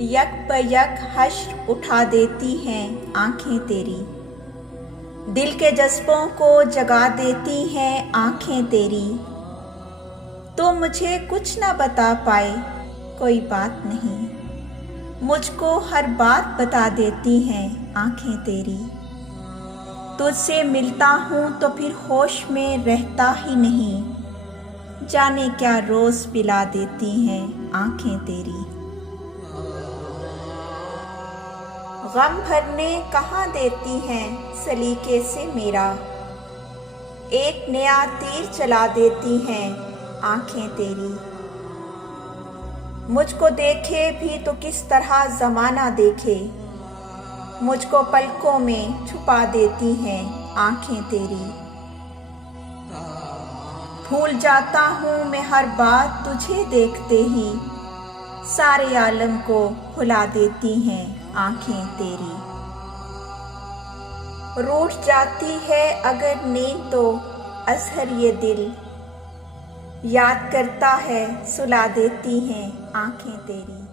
यक बयक हश्र उठा देती हैं आँखें तेरी। दिल के जज्बों को जगा देती हैं आँखें तेरी। तो मुझे कुछ ना बता पाए कोई बात नहीं, मुझको हर बात बता देती हैं आँखें तेरी। तुझसे मिलता हूँ तो फिर होश में रहता ही नहीं, जाने क्या रोज़ पिला देती हैं आँखें तेरी। गम भरने कहाँ देती हैं सलीके से मेरा, एक नया तीर चला देती हैं आँखें तेरी। मुझको देखे भी तो किस तरह ज़माना देखे, मुझको पलकों में छुपा देती हैं आँखें तेरी। भूल जाता हूँ मैं हर बात तुझे देखते ही, सारे आलम को भुला देती हैं आँखें तेरी। रूठ जाती है अगर नींद तो अज़हर ये दिल, याद करता है सुला देती हैं आँखें तेरी।